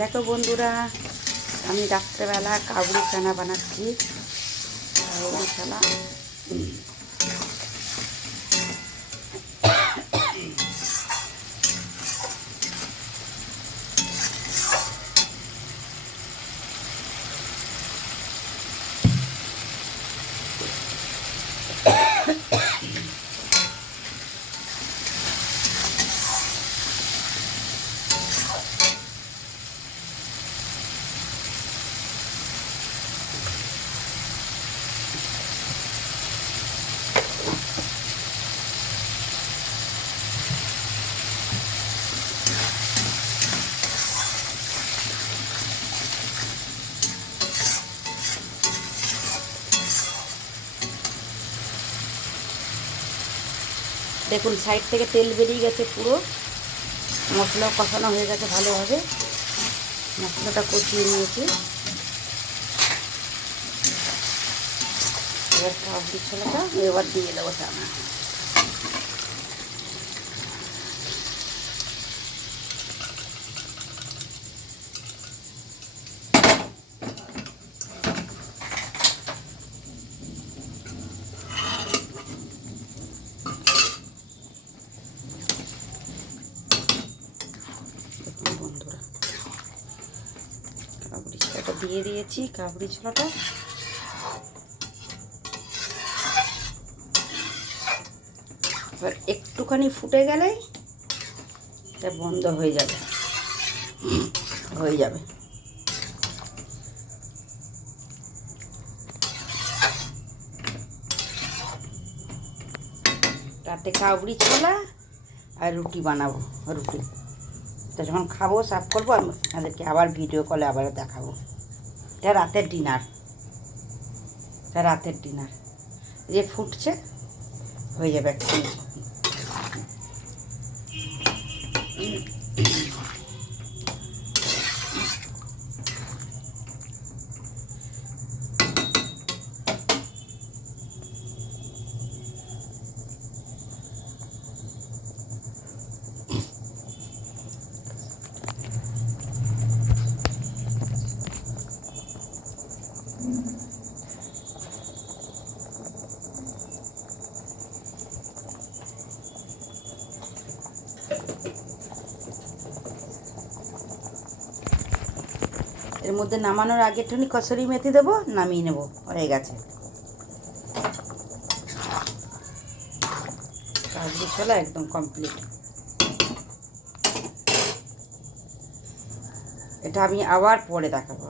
দেখো বন্ধুরা, আমি রাত্রেবেলা কাবুলি চানা বানাচ্ছি। কাবুলি চানা দেখুন, সাইড থেকে তেল বেরিয়ে গেছে, পুরো মশলাও কষানো হয়ে গেছে ভালোভাবে। মশলাটা কষিয়ে নিয়েছি। এবার কাবুলি ছোলাটা এবার দিয়ে দেবো চানা। বন্ধুরা, কাবুলি ছোলাটা দিয়ে দিয়েছি। কাবুলি ছোলাটা এবার একটুখানি ফুটে গেলেই এটা বন্ধ হয়ে যাবে। রাতে কাবুলি ছোলা আর রুটি বানাবো। তো যখন খাবো সার্ভ করবো, আমি তাদেরকে আবার ভিডিও কলে আবার দেখাবো। এটা রাতের ডিনার। যে ফুটছে, হয়ে যাবে একটু। এর মধ্যে নামানোর আগে একটুখানি কসুরি মেথি দেবো, নামিয়ে নেবো। হয়ে গেছে কাবুলি ছোলা একদম কমপ্লিট। এটা আমি আবার পরে দেখাবো।